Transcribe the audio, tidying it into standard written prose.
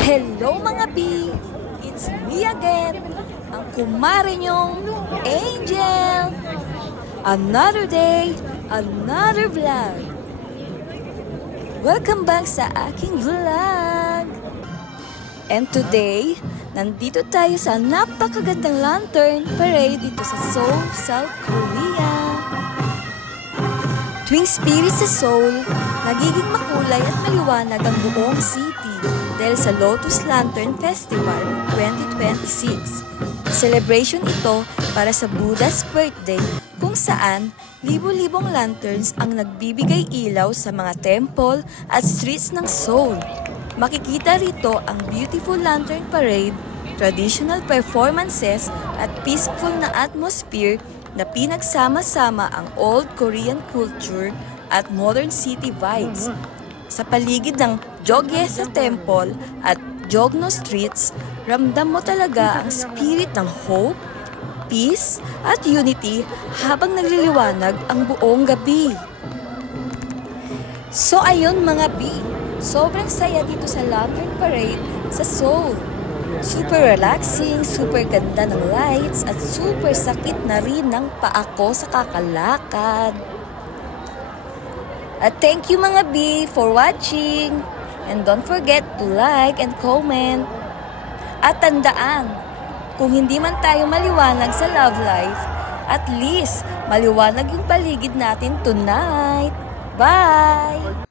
Hello mga B! It's me again, ang kumare nyong Angel! Another day, another vlog! Welcome back sa aking vlog! And today, nandito tayo sa napakagandang lantern parade dito sa Seoul, South Korea. Tuwing spirit sa Seoul, nagiging makulay at maliwanag ang buong city dahil sa Lotus Lantern Festival 2026. Celebration ito para sa Buddha's birthday kung saan libo-libong lanterns ang nagbibigay ilaw sa mga temple at streets ng Seoul. Makikita rito ang beautiful lantern parade, traditional performances at peaceful na atmosphere na pinagsama-sama ang old Korean culture at modern city vibes. Sa paligid ng Jogyesa Temple at Jogno Streets, ramdam mo talaga ang spirit ng hope, peace at unity habang nagliliwanag ang buong gabi. So ayun mga B, sobrang saya dito sa Lantern Parade sa Seoul. Super relaxing, super ganda ng lights, at super sakit na rin ng paa ko sa kakalakad. At thank you mga B for watching. And don't forget to like and comment. At tandaan, kung hindi man tayo maliwanag sa love life, at least maliwanag yung paligid natin tonight. Bye!